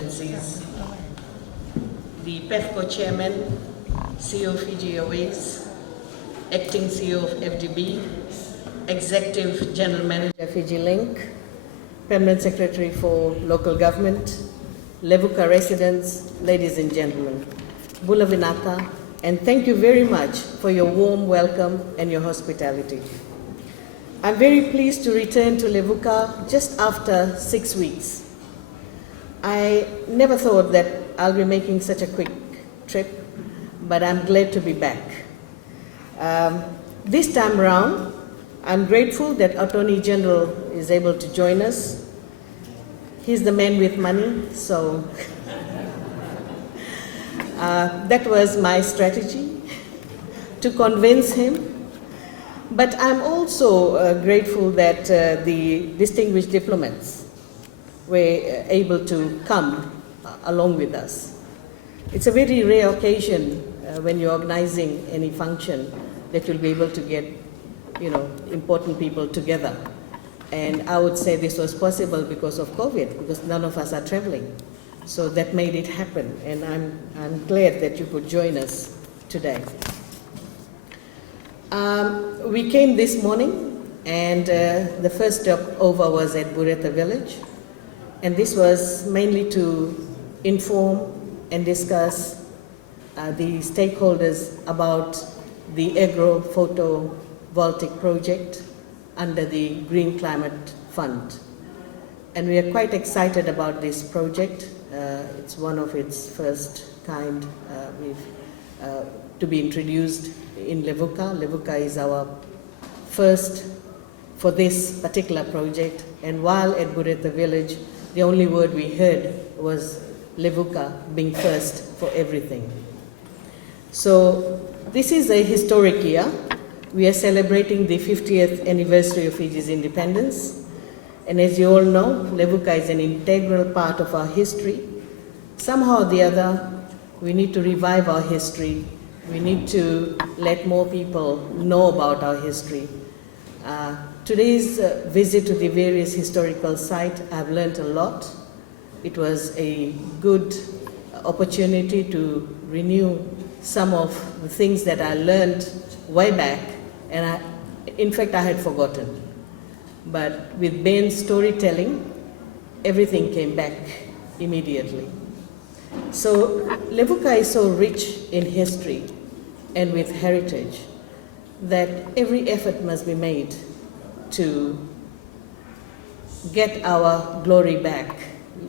Excellencies, the PEFCO Chairman, CEO of Fiji Airways, Acting CEO of FDB, Executive General Manager Fiji Link, Permanent Secretary for Local Government, Levuka residents, ladies and gentlemen, Bula Vinata, and thank you very much for your warm welcome and your hospitality. I'm very pleased to return to Levuka just after 6 weeks. I never thought that I'll be making such a quick trip, but I'm glad to be back. This time around, I'm grateful that Attorney General is able to join us. He's the man with money, so that was my strategy, to convince him. But I'm also grateful that the distinguished diplomats were able to come along with us. It's a very rare occasion when you're organizing any function that you'll be able to get, important people together. And I would say this was possible because of COVID, because none of us are traveling. So that made it happen, and I'm glad that you could join us today. We came this morning, and the first stop over was at Bureta village, and this was mainly to inform and discuss the stakeholders about the agro-photovoltaic project under the Green Climate Fund. And we are quite excited about this project. It's one of its first kind to be introduced in Levuka. Levuka is our first for this particular project, and while at Bureta village, the only word we heard was Levuka being first for everything. So this is a historic year. We are celebrating the 50th anniversary of Fiji's independence, and as you all know, Levuka is an integral part of our history. Somehow or the other, we need to revive our history. We need to let more people know about our history. Today's visit to the various historical sites, I've learned a lot. It was a good opportunity to renew some of the things that I learned way back, and in fact I had forgotten. But with Ben's storytelling, everything came back immediately. So Levuka is so rich in history and with heritage that every effort must be made to get our glory back.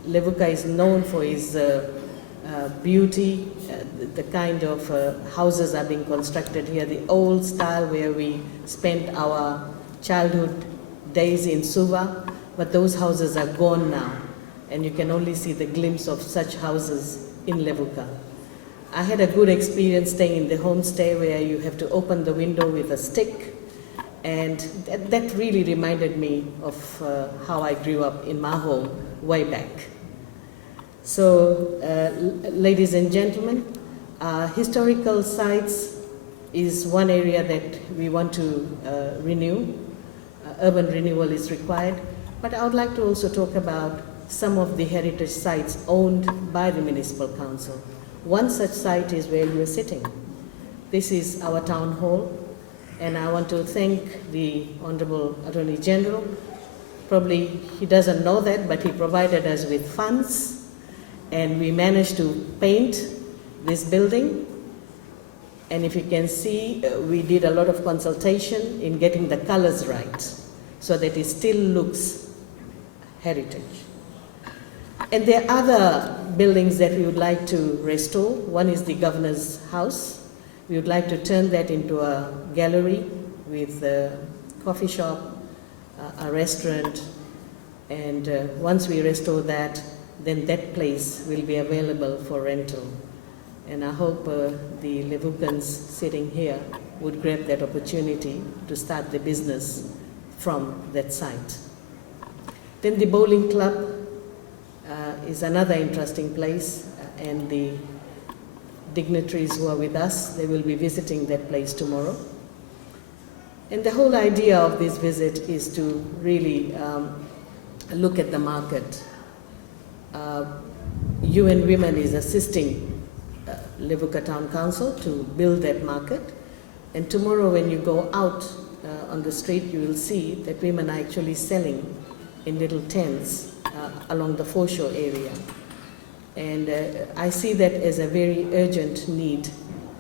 Levuka is known for its beauty, the kind of houses are being constructed here, the old style where we spent our childhood days in Suva, but those houses are gone now, and you can only see the glimpse of such houses in Levuka. I had a good experience staying in the homestay where you have to open the window with a stick, and that really reminded me of how I grew up in my home way back. So, ladies and gentlemen, historical sites is one area that we want to renew. Urban renewal is required, but I would like to also talk about some of the heritage sites owned by the Municipal Council. One such site is where you are sitting. This is our town hall, and I want to thank the Honorable Attorney General. Probably he doesn't know that, but he provided us with funds, and we managed to paint this building. And if you can see, we did a lot of consultation in getting the colors right so that it still looks heritage. And there are other buildings that we would like to restore. One is the Governor's House. We would like to turn that into a gallery with a coffee shop, a restaurant, and once we restore that, then that place will be available for rental. And I hope the Levukans sitting here would grab that opportunity to start the business from that site. Then the bowling club is another interesting place, and the dignitaries who are with us, they will be visiting that place tomorrow. And the whole idea of this visit is to really look at the market. UN Women is assisting Levuka Town Council to build that market. And tomorrow when you go out on the street, you will see that women are actually selling in little tents along the foreshore area. And I see that as a very urgent need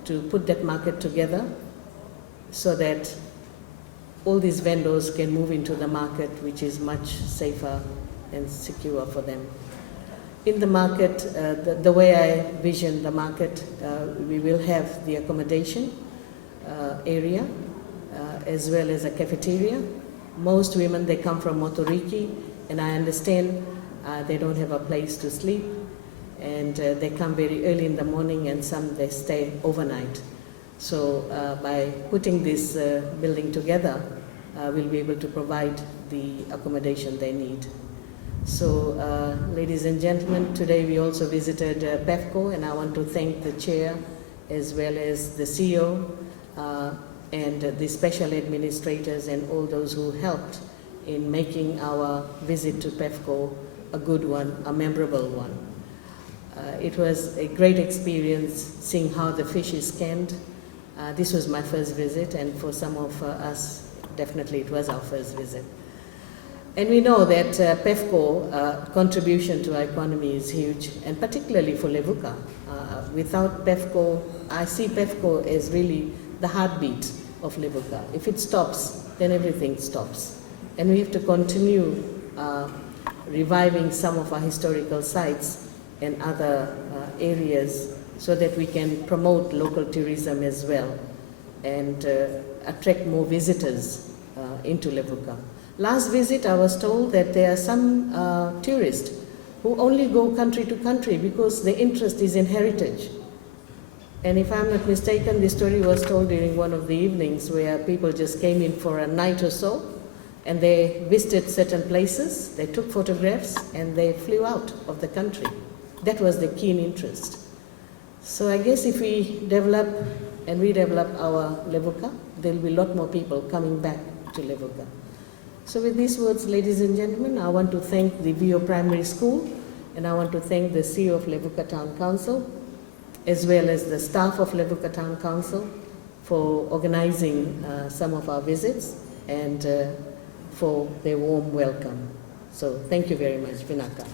to put that market together so that all these vendors can move into the market, which is much safer and secure for them. In the market, the way I vision the market, we will have the accommodation area as well as a cafeteria. Most women, they come from Motoriki, and I understand they don't have a place to sleep, and they come very early in the morning, and some they stay overnight. So by putting this building together, we'll be able to provide the accommodation they need. So ladies and gentlemen, today we also visited PEFCO, and I want to thank the chair as well as the CEO and the special administrators and all those who helped in making our visit to PEFCO a good one, a memorable one. It was a great experience seeing how the fish is canned. This was my first visit, and for some of us, definitely it was our first visit. And we know that PEFCO contribution to our economy is huge, and particularly for Levuka. Without PEFCO, I see PEFCO as really the heartbeat of Levuka. If it stops, then everything stops. And we have to continue reviving some of our historical sites and other areas so that we can promote local tourism as well and attract more visitors into Levuka. Last visit, I was told that there are some tourists who only go country to country because their interest is in heritage. And if I'm not mistaken, this story was told during one of the evenings where people just came in for a night or so, and they visited certain places, they took photographs, and they flew out of the country. That was the keen interest. So I guess if we develop and redevelop our Levuka, there will be a lot more people coming back to Levuka. So with these words, ladies and gentlemen, I want to thank the VO Primary School, and I want to thank the CEO of Levuka Town Council, as well as the staff of Levuka Town Council for organizing some of our visits and for their warm welcome. So thank you very much, Vinaka.